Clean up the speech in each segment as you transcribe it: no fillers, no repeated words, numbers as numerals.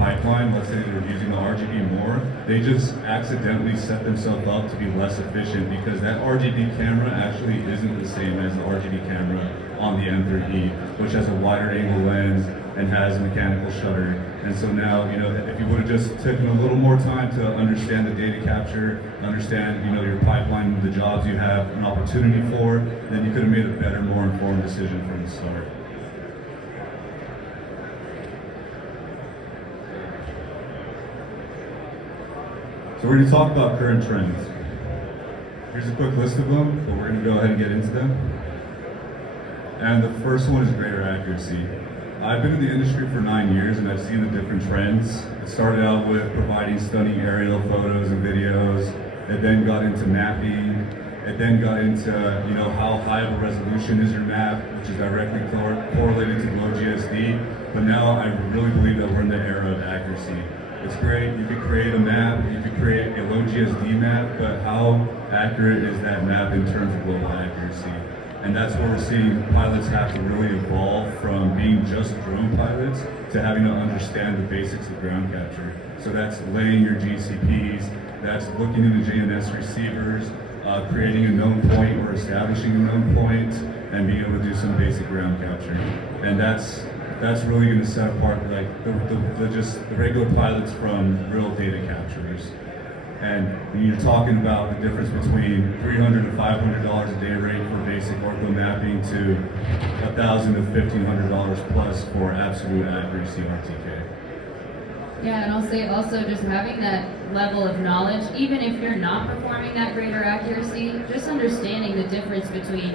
pipeline, let's say they're using the RGB more, they just accidentally set themselves up to be less efficient because that RGB camera actually isn't the same as the RGB camera on the M3E, which has a wider angle lens and has a mechanical shutter. And so now, if you would have just taken a little more time to understand the data capture, understand, your pipeline, the jobs you have an opportunity for, then you could have made a better, more informed decision from the start. So we're going to talk about current trends. Here's a quick list of them, but we're going to go ahead and get into them. And the first one is greater accuracy. I've been in the industry for 9 years and I've seen the different trends. It started out with providing stunning aerial photos and videos. It then got into mapping. It then got into how high of a resolution is your map, which is directly correlated to low GSD. But now I really believe that we're in the era of accuracy. It's great, you could create a map, you could create a low GSD map, but how accurate is that map in terms of global accuracy? And that's where we're seeing pilots have to really evolve from being just drone pilots to having to understand the basics of ground capture. So that's laying your GCPs, that's looking into JNS receivers, creating a known point or establishing a known point, and being able to do some basic ground capture. And that's really going to set apart like the regular pilots from real data capturers. And when you're talking about the difference between $300 to $500 a day rate for basic ortho mapping to $1,000 to $1,500 plus for absolute accuracy RTK. Yeah, and I'll say also just having that level of knowledge, even if you're not performing that greater accuracy, just understanding the difference between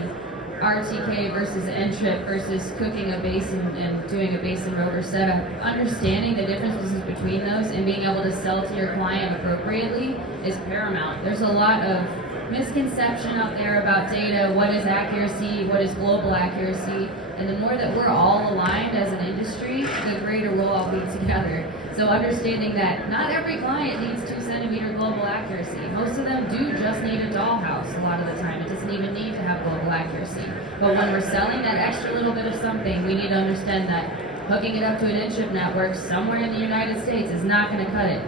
RTK versus N-trip versus cooking a basin and doing a basin rotor setup, understanding the differences between those and being able to sell to your client appropriately is paramount. There's a lot of misconception out there about data, what is accuracy, what is global accuracy, and the more that we're all aligned as an industry, the greater we'll all be together. So understanding that not every client needs 2 centimeter global accuracy. Most of them do just need a dollhouse a lot of the time. It doesn't even need to have global accuracy. But when we're selling that extra little bit of something, we need to understand that hooking it up to an N-chip network somewhere in the United States is not going to cut it.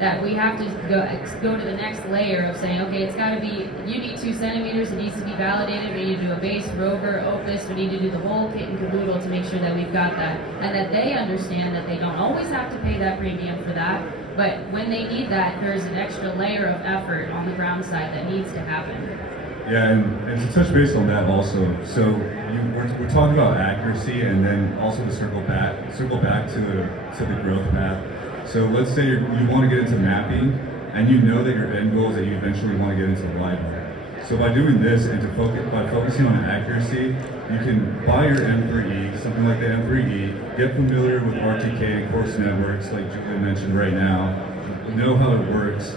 That we have to go to the next layer of saying, okay, it's got to be, you need 2 centimeters, it needs to be validated, we need to do a base, rover, opus, we need to do the whole kit and caboodle to make sure that we've got that. And that they understand that they don't always have to pay that premium for that, but when they need that, there's an extra layer of effort on the ground side that needs to happen. Yeah, and to touch base on that also, so we're talking about accuracy and then also to circle back to the growth path. So let's say you want to get into mapping and you know that your end goal is that you eventually want to get into LiDAR. So by doing this and by focusing on accuracy, you can buy your M3E, something like the M3E, get familiar with RTK and course networks like Julia mentioned right now, know how it works,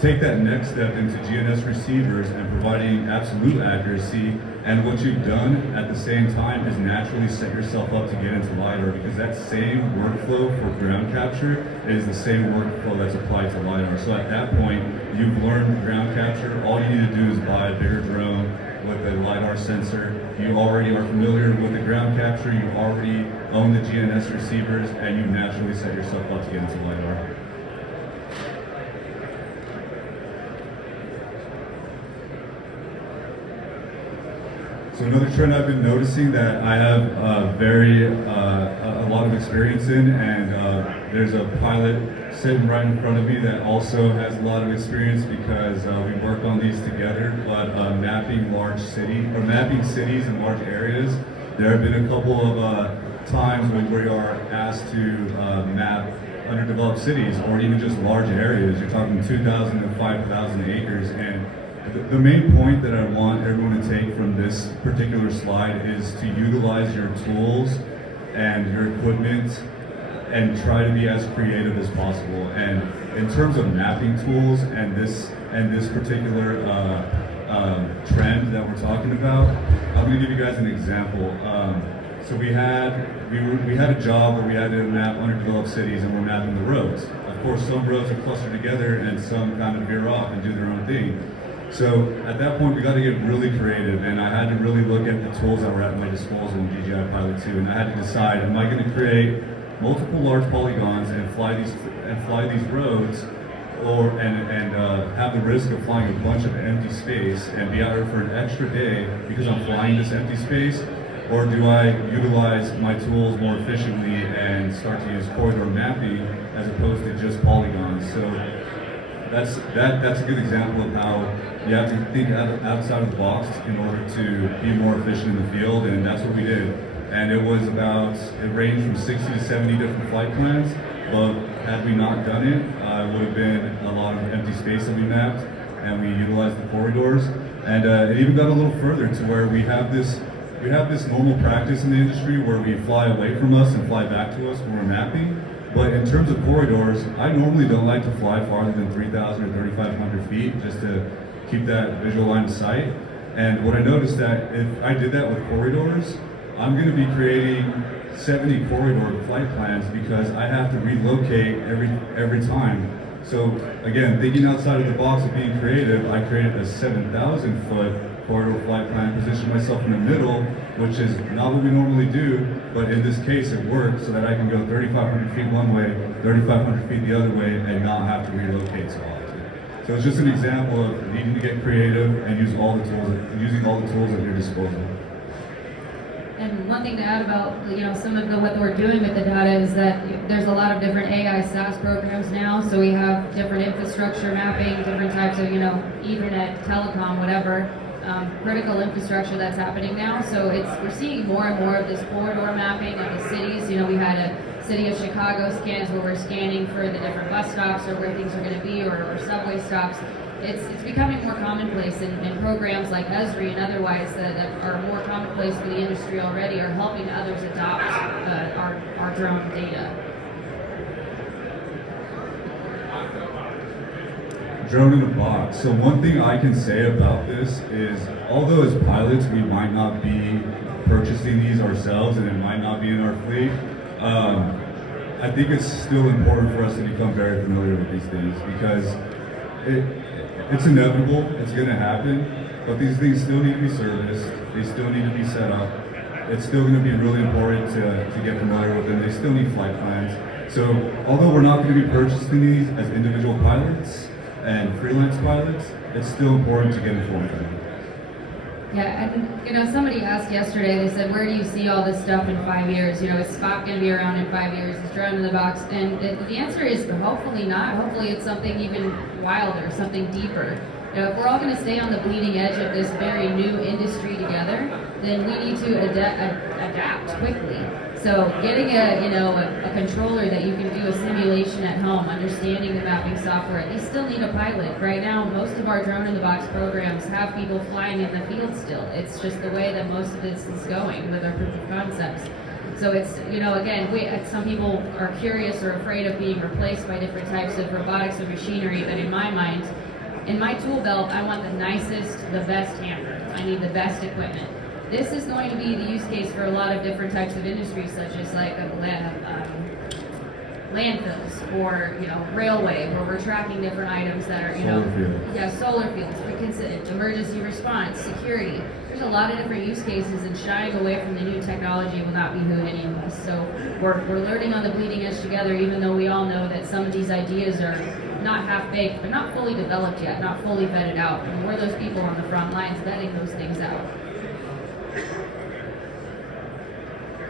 take that next step into GNS receivers and providing absolute accuracy, and what you've done at the same time is naturally set yourself up to get into LiDAR because that same workflow for ground capture is the same workflow that's applied to LiDAR. So at that point, you've learned ground capture. All you need to do is buy a bigger drone with a LiDAR sensor. You already are familiar with the ground capture. You already own the GNS receivers, and you naturally set yourself up to get into LiDAR. So another trend I've been noticing that I have a lot of experience in, and there's a pilot sitting right in front of me that also has a lot of experience because we work on these together, but mapping cities in large areas. There have been a couple of times when we are asked to map underdeveloped cities or even just large areas. You're talking 2,000 to 5,000 acres, and the main point that I want everyone to take from this particular slide is to utilize your tools and your equipment and try to be as creative as possible. And in terms of mapping tools and this particular trend that we're talking about, I'm going to give you guys an example. So we had a job where we had to map underdeveloped cities and we're mapping the roads. Of course, some roads are clustered together and some kind of veer off and do their own thing. So at that point, we got to get really creative, and I had to really look at the tools that were at my disposal in DJI Pilot 2, and I had to decide, am I going to create multiple large polygons and fly these roads, and have the risk of flying a bunch of empty space and be out here for an extra day because I'm flying this empty space? Or do I utilize my tools more efficiently and start to use corridor mapping as opposed to just polygons? So that's a good example of how you have to think outside of the box in order to be more efficient in the field, and that's what we did. And it ranged from 60 to 70 different flight plans, but had we not done it, it would have been a lot of empty space that we mapped, and we utilized the corridors. And it even got a little further to where we have this normal practice in the industry where we fly away from us and fly back to us when we're mapping. But in terms of corridors, I normally don't like to fly farther than 3,000 or 3,500 feet just to keep that visual line of sight. And what I noticed that if I did that with corridors, I'm going to be creating 70 corridor flight plans because I have to relocate every time. So again, thinking outside of the box of being creative, I created a 7,000 foot corridor flight plan, position myself in the middle, which is not what we normally do, but in this case it worked so that I can go 3,500 feet one way, 3,500 feet the other way, and not have to relocate so often. So it's just an example of needing to get creative and using all the tools at your disposal. And one thing to add about some of what we're doing with the data is that there's a lot of different AI SaaS programs now. So we have different infrastructure mapping, different types of Ethernet, telecom, whatever. Critical infrastructure that's happening now. So we're seeing more and more of this corridor mapping of the cities. We had a City of Chicago scans where we're scanning for the different bus stops or where things are going to be or subway stops. It's becoming more commonplace, and programs like Esri and otherwise that are more commonplace for the industry already are helping others adopt our drone data. Drone in a box. So one thing I can say about this is, although as pilots we might not be purchasing these ourselves and it might not be in our fleet, I think it's still important for us to become very familiar with these things because it's inevitable, it's going to happen, but these things still need to be serviced, they still need to be set up. It's still going to be really important to get familiar with them. They still need flight plans. So although we're not going to be purchasing these as individual pilots and freelance pilots, it's still important to get informed on them. Yeah, and somebody asked yesterday, they said, where do you see all this stuff in 5 years? Is Spot going to be around in 5 years? Is drone in the box? And the answer is hopefully not. Hopefully it's something even wilder, something deeper. If we're all going to stay on the bleeding edge of this very new industry together, then we need to adapt quickly. So getting a controller that you can do a simulation at home, understanding the mapping software, they still need a pilot. Right now, most of our drone in the box programs have people flying in the field still. It's just the way that most of this is going with our proof of concepts. So it's, again, some people are curious or afraid of being replaced by different types of robotics or machinery, but in my mind, in my tool belt, I want the nicest, the best hammer. I need the best equipment. This is going to be the use case for a lot of different types of industries, such as landfills or railway, where we're tracking different items that are solar fields, emergency response, security. There's a lot of different use cases, and shying away from the new technology will not behoove any of us. So we're learning on the bleeding edge together, even though we all know that some of these ideas are not half-baked, but not fully developed yet, not fully vetted out. And we're those people on the front lines vetting those things out.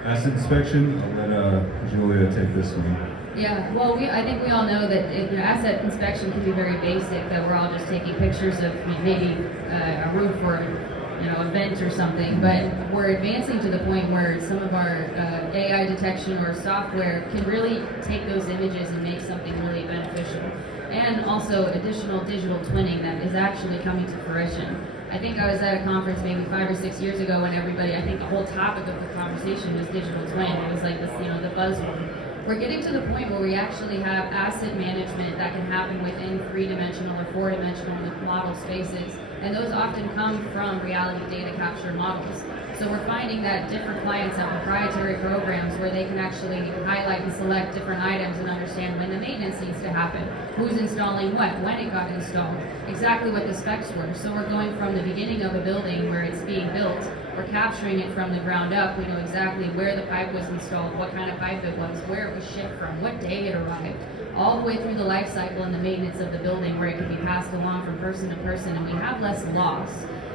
Asset inspection, I'll let Julia take this one. Yeah, well, I think we all know that asset inspection can be very basic, that we're all just taking pictures of maybe a roof or a vent or something, but we're advancing to the point where some of our AI detection or software can really take those images and make something really beneficial. And also additional digital twinning that is actually coming to fruition. I think I was at a conference maybe 5 or 6 years ago when I think the whole topic of the conversation was digital twin. It was like this, the buzzword. We're getting to the point where we actually have asset management that can happen within 3-dimensional or 4-dimensional model spaces, and those often come from reality data capture models. So we're finding that different clients have proprietary programs where they can actually highlight and select different items and understand when the maintenance needs to happen, who's installing what, when it got installed, exactly what the specs were. So we're going from the beginning of a building where it's being built we're capturing it from the ground up. We know exactly where the pipe was installed, what kind of pipe it was, where it was shipped from, what day it arrived, all the way through the life cycle and the maintenance of the building where it can be passed along from person to person, and we have less loss.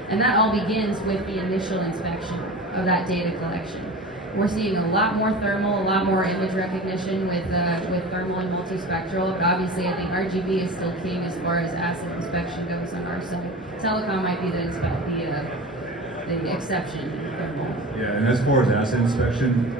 And that all begins with the initial inspection of that data collection. We're seeing a lot more thermal, a lot more image recognition with thermal and multispectral, but obviously I think RGB is still king as far as asset inspection goes on our side. Telecom might be the exception. Thermal. Yeah, and as far as asset inspection,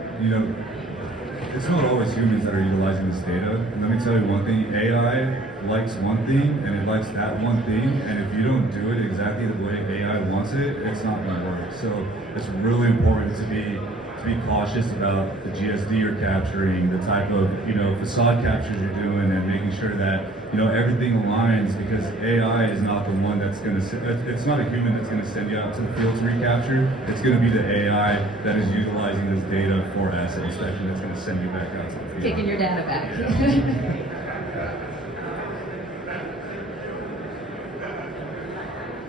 it's not always humans that are utilizing this data. And let me tell you one thing, AI likes one thing, and it likes that one thing, and if you don't do it exactly the way AI wants it, it's not going to work. So it's really important to be cautious about the GSD you're capturing, the type of facade captures you're doing, and making sure that everything aligns, because AI is not the one that's going to, it's not a human that's going to send you out to the field to recapture. It's going to be the AI that is utilizing this data for asset inspection that's going to send you back out to the field. Kicking your data back.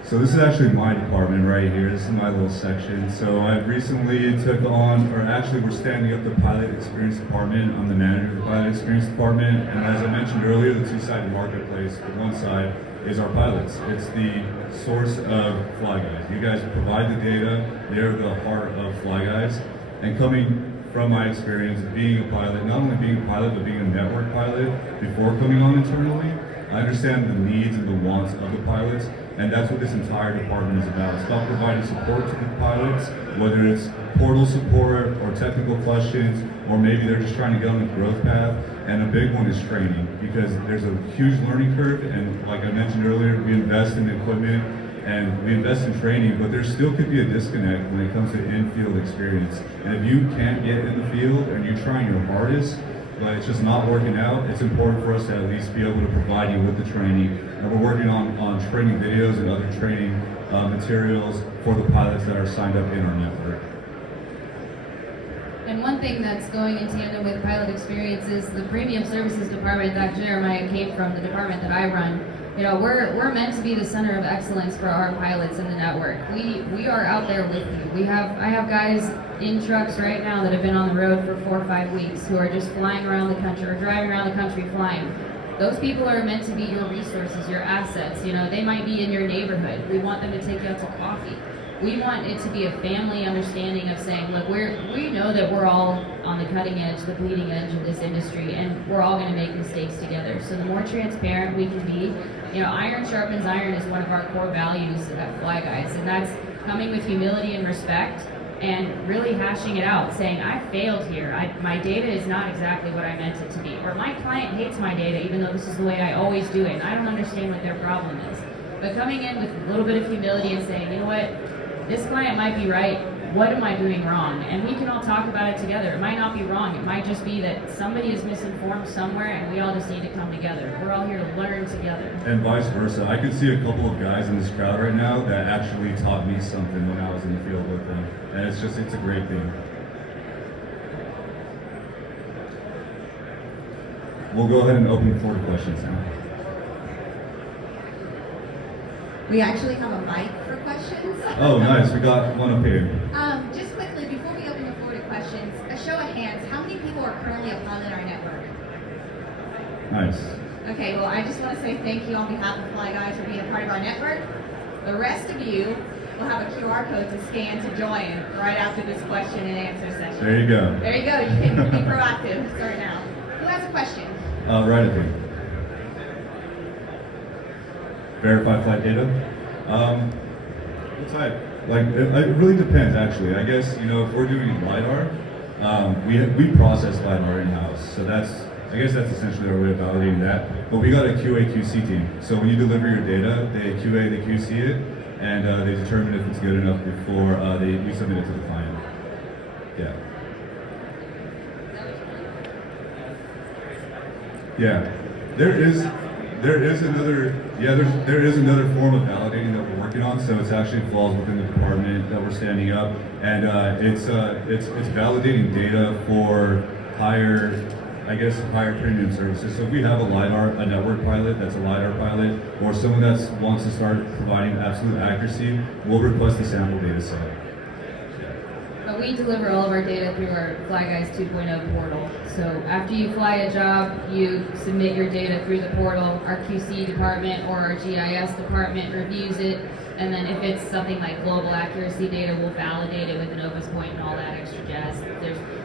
So this is actually my department right here. This is my little section. So I recently we're standing up the pilot experience department. I'm the manager of the pilot experience department. And as I mentioned earlier, the two-sided marketplace, the one side is our pilots. It's the source of FlyGuys. You guys provide the data. They're the heart of FlyGuys. And coming from my experience of being a pilot, not only being a pilot, but being a network pilot before coming on internally, I understand the needs and the wants of the pilots. And that's what this entire department is about. It's about providing support to the pilots, whether it's portal support or technical questions, or maybe they're just trying to get on the growth path. And a big one is training, because there's a huge learning curve, and like I mentioned earlier, we invest in equipment and we invest in training, but there still could be a disconnect when it comes to in-field experience. And if you can't get in the field and you're trying your hardest, but it's just not working out, it's important for us to at least be able to provide you with the training. And we're working on training videos and other training materials for the pilots that are signed up in our network. And one thing that's going in tandem with pilot experience is the premium services department that Jeremiah came from, the department that I run. We're meant to be the center of excellence for our pilots in the network. We are out there with you. I have guys in trucks right now that have been on the road for 4 or 5 weeks who are just flying around the country or driving around the country flying. Those people are meant to be your resources, your assets. They might be in your neighborhood. We want them to take you out to coffee. We want it to be a family understanding of saying, look, we know that we're all on the cutting edge, the bleeding edge of this industry, and we're all going to make mistakes together. So the more transparent we can be, iron sharpens iron is one of our core values at FlyGuys, and that's coming with humility and respect and really hashing it out, saying, I failed here. My data is not exactly what I meant it to be. Or my client hates my data, even though this is the way I always do it, and I don't understand what their problem is. But coming in with a little bit of humility and saying, you know what, this client might be right, what am I doing wrong? And we can all talk about it together. It might not be wrong, it might just be that somebody is misinformed somewhere and we all just need to come together. We're all here to learn together. And vice versa. I can see a couple of guys in this crowd right now that actually taught me something when I was in the field with them. And it's a great thing. We'll go ahead and open the floor to questions now. We actually have a mic for questions. Oh, nice. We got one up here. Just quickly, before we open the floor to questions, a show of hands, how many people are currently a pilot in our network? Nice. Okay, well, I just want to say thank you on behalf of FlyGuys for being a part of our network. The rest of you will have a QR code to scan to join right after this question and answer session. There you go. There you go. You can be proactive. Start now. Who has a question? Right up here. Verified flight data. What type? It really depends, actually. I guess if we're doing lidar, we process lidar in house, so I guess that's essentially our way of validating that. But we got a QA/QC team, so when you deliver your data, they QA, they QC it, and they determine if it's good enough before we submit it to the client. Yeah. Yeah. There is another form of validating that we're working on. So it actually falls within the department that we're standing up, and it's validating data for higher premium services. So if we have a network pilot that's a lidar pilot, or someone that wants to start providing absolute accuracy, we'll request the sample data set. We deliver all of our data through our FlyGuys 2.0 portal. So after you fly a job, you submit your data through the portal. Our QC department or our GIS department reviews it, and then if it's something like global accuracy data, we'll validate it with an Opus point and all that extra jazz.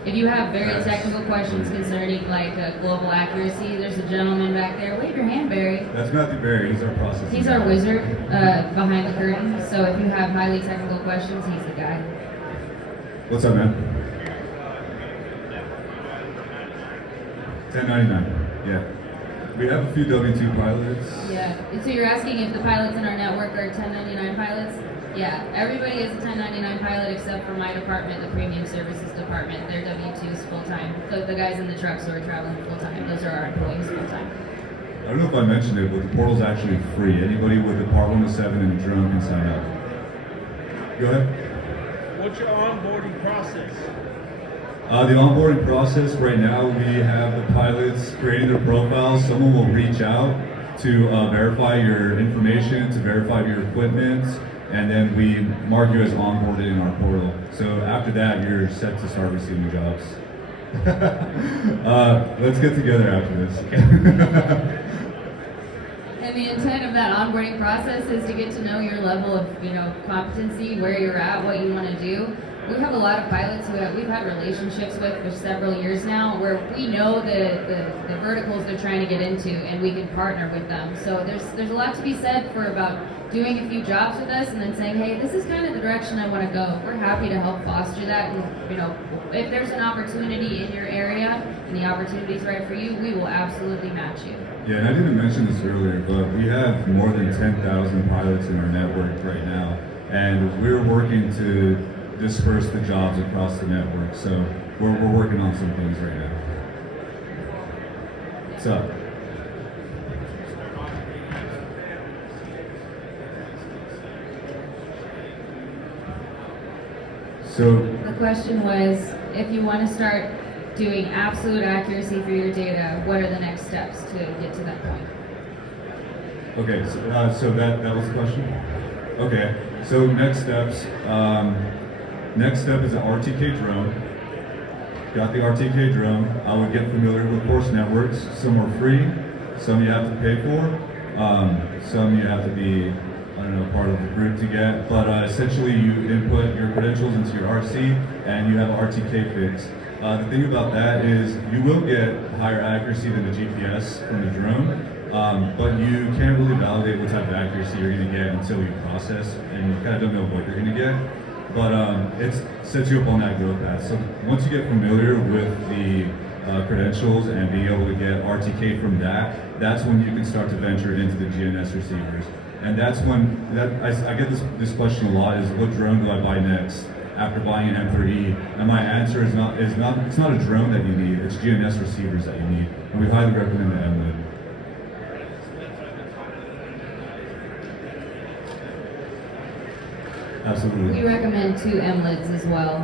If you have very technical questions concerning like global accuracy, there's a gentleman back there. Wave your hand, Barry. That's Matthew Barry. He's our process. He's our wizard behind the curtain. So if you have highly technical questions, he's the guy. What's up, man? 1099. Yeah. We have a few W2 pilots. Yeah. And so you're asking if the pilots in our network are 1099 pilots? Yeah. Everybody is a 1099 pilot except for my department, the premium services department. Their W2s full time. The guys in the trucks who are traveling full time. Those are our employees full time. I don't know if I mentioned it, but the portal's actually free. Anybody with a Part 107 and a drone can sign up. Go ahead. What's your onboarding process? The onboarding process right now, we have the pilots creating their profiles. Someone will reach out to verify your information, to verify your equipment, and then we mark you as onboarded in our portal. So after that, you're set to start receiving jobs. Let's get together after this. And the intent of that onboarding process is to get to know your level of, competency, where you're at, what you want to do. We have a lot of pilots who we've had relationships with for several years now, where we know the verticals they're trying to get into, and we can partner with them. So there's a lot to be said for about doing a few jobs with us, and then saying, hey, this is kind of the direction I want to go. We're happy to help foster that, and if there's an opportunity in your area and the opportunity is right for you, we will absolutely match you. Yeah, and I didn't mention this earlier, but we have more than 10,000 pilots in our network right now, and we're working to disperse the jobs across the network. So we're working on some things right now. What's up? So The question was, if you want to start doing absolute accuracy for your data, what are the next steps to get to that point? okay, so that was the question. Okay, so next steps. Next step is an RTK drone. Got the RTK drone. I would get familiar with course networks. Some are free, some you have to pay for, some you have to be, part of the group to get. But essentially, you input your credentials into your RC, and you have an RTK fix. The thing about that is you will get higher accuracy than the GPS from the drone, but you can't really validate what type of accuracy you're going to get until you process, and you kind of don't know what you're going to get. But it sets you up on that growth path. So once you get familiar with the credentials and being able to get RTK from that, that's when you can start to venture into the GNS receivers. And that's when I get this question a lot: is what drone do I buy next after buying an M3E? And my answer is it's not a drone that you need. It's GNS receivers that you need, and we highly recommend the MLID. Absolutely. We recommend 2 MLIDs as well.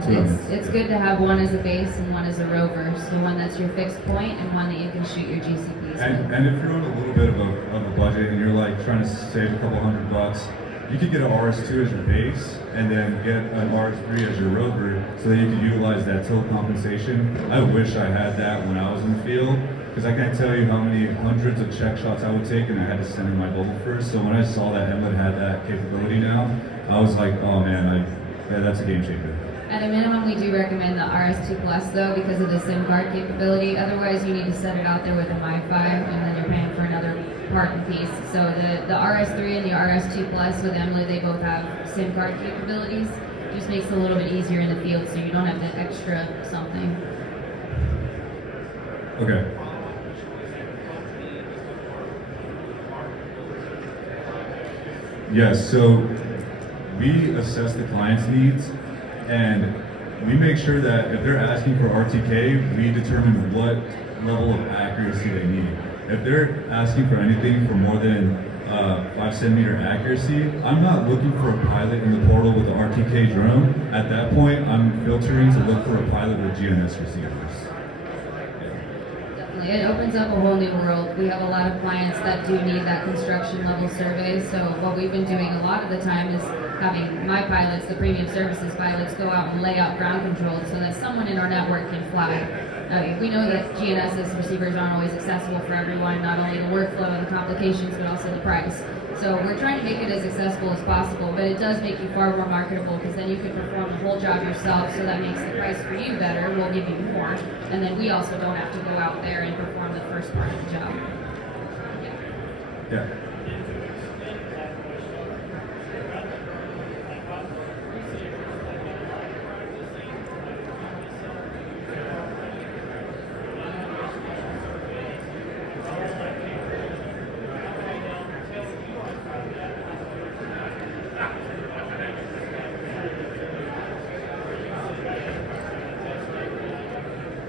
It's good to have one as a base and one as a rover. So one that's your fixed point and one that you can shoot your GCPs with. And if you're on a little bit of a budget and you're like trying to save a couple $100, you could get an RS2 as your base and then get an RS3 as your rover so that you can utilize that tilt compensation. I wish I had that when I was in the field, because I can't tell you how many hundreds of check shots I would take, and I had to send in my bubble first. So when I saw that MLID had that capability now, I was like, oh man, that's a game changer. At a minimum, we do recommend the RS2 Plus though, because of the SIM card capability. Otherwise, you need to set it out there with a MiFi, and then you're paying for another part and piece. So the RS3 and the RS2 Plus with MLID, they both have SIM card capabilities. It just makes it a little bit easier in the field, so you don't have that extra something. Okay. Yes, so we assess the client's needs, and we make sure that if they're asking for RTK, we determine what level of accuracy they need. If they're asking for anything for more than 5 centimeter accuracy, I'm not looking for a pilot in the portal with the RTK drone. At that point, I'm filtering to look for a pilot with GNS receivers. Definitely definitely. It opens up a whole new world. We have a lot of clients that do need that construction level survey. So what we've been doing a lot of the time is having my pilots, the premium services pilots, go out and lay out ground controls so that someone in our network can fly. We know that GNSS receivers aren't always accessible for everyone, not only the workflow and the complications, but also the price. So we're trying to make it as accessible as possible, but it does make you far more marketable because then you can perform the whole job yourself, so that makes the price for you better, we'll give you more, and then we also don't have to go out there and perform the first part of the job. Yeah.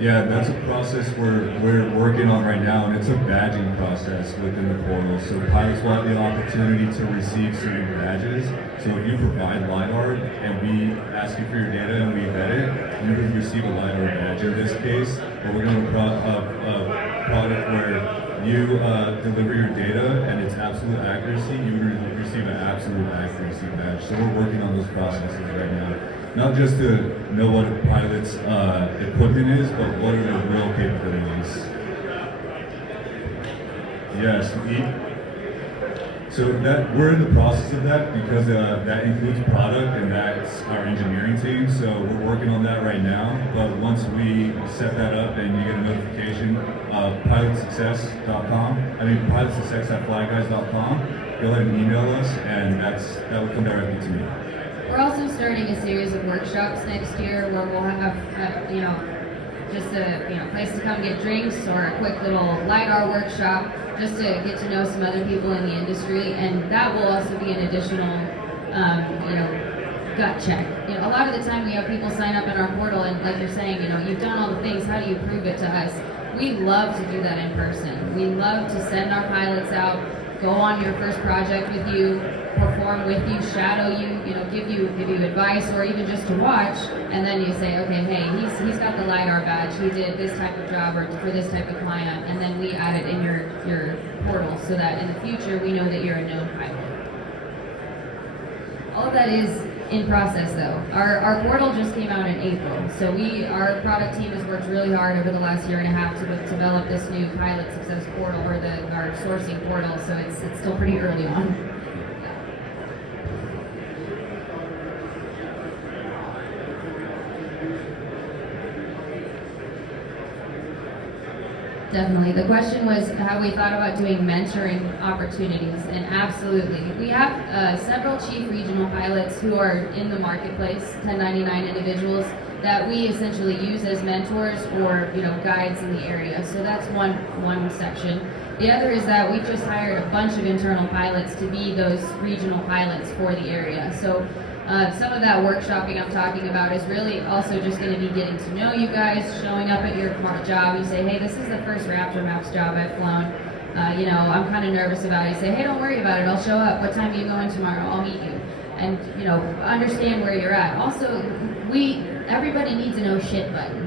Yeah, that's a process we're working on right now, and it's a badging process within the portal. So pilots will have the opportunity to receive certain badges. So if you provide LiDAR and we ask you for your data and we vet it, you will receive a LiDAR badge. In this case, we're working on a product where you deliver your data and its absolute accuracy, you will receive an absolute accuracy badge. So we're working on those processes right now. Not just to know what a pilot's equipment is, but what are their real capabilities. Yes, so that we're in the process of that because that includes product and that's our engineering team. So we're working on that right now. But once we set that up and you get a notification, pilotsuccess.com, go ahead and email us, and that will come directly to me. We're also starting a series of workshops next year where we'll have, just a place to come get drinks or a quick little LiDAR workshop just to get to know some other people in the industry, and that will also be an additional, gut check. A lot of the time we have people sign up in our portal and like you're saying, you've done all the things, how do you prove it to us? We love to do that in person. We love to send our pilots out, go on your first project with you, perform with you, shadow you, give you advice or even just to watch, and then you say, okay, hey, he's got the LiDAR badge, he did this type of job or for this type of client, and then we add it in your portal so that in the future we know that you're a known pilot. All of that is in process though. Our portal just came out in April, so our product team has worked really hard over the last year and a half to develop this new pilot success portal or our sourcing portal, so it's still pretty early on. Definitely. The question was how we thought about doing mentoring opportunities, and absolutely. We have several chief regional pilots who are in the marketplace, 1099 individuals, that we essentially use as mentors or guides in the area. So that's one section. The other is that we just hired a bunch of internal pilots to be those regional pilots for the area. So some of that workshopping I'm talking about is really also just going to be getting to know you guys, showing up at your job. You say, hey, this is the first Raptor Maps job I've flown. I'm kind of nervous about it. You say, hey, don't worry about it. I'll show up. What time are you going tomorrow? I'll meet you. And, understand where you're at. Also, everybody needs an oh shit button.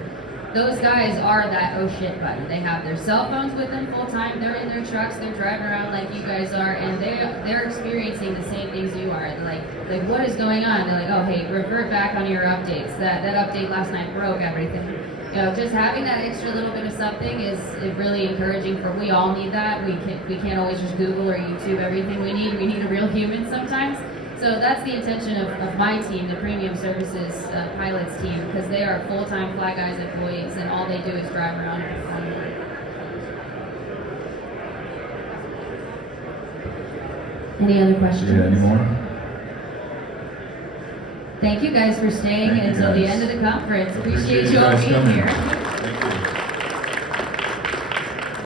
Those guys are that oh shit button. They have their cell phones with them full time. They're in their trucks. They're driving around like you guys are, and they're experiencing the same things you are. Like what is going on? They're like, oh hey, revert back on your updates. That update last night broke everything. Just having that extra little bit of something is really encouraging. We all need that. We can't always just Google or YouTube everything we need. We need a real human sometimes. So that's the intention of my team, the Premium Services Pilots team, because they are full-time FlyGuys employees, and all they do is drive around and perform work. Any other questions? Yeah, any more? Thank you guys for staying until the end of the conference. Appreciate you all guys being coming. here.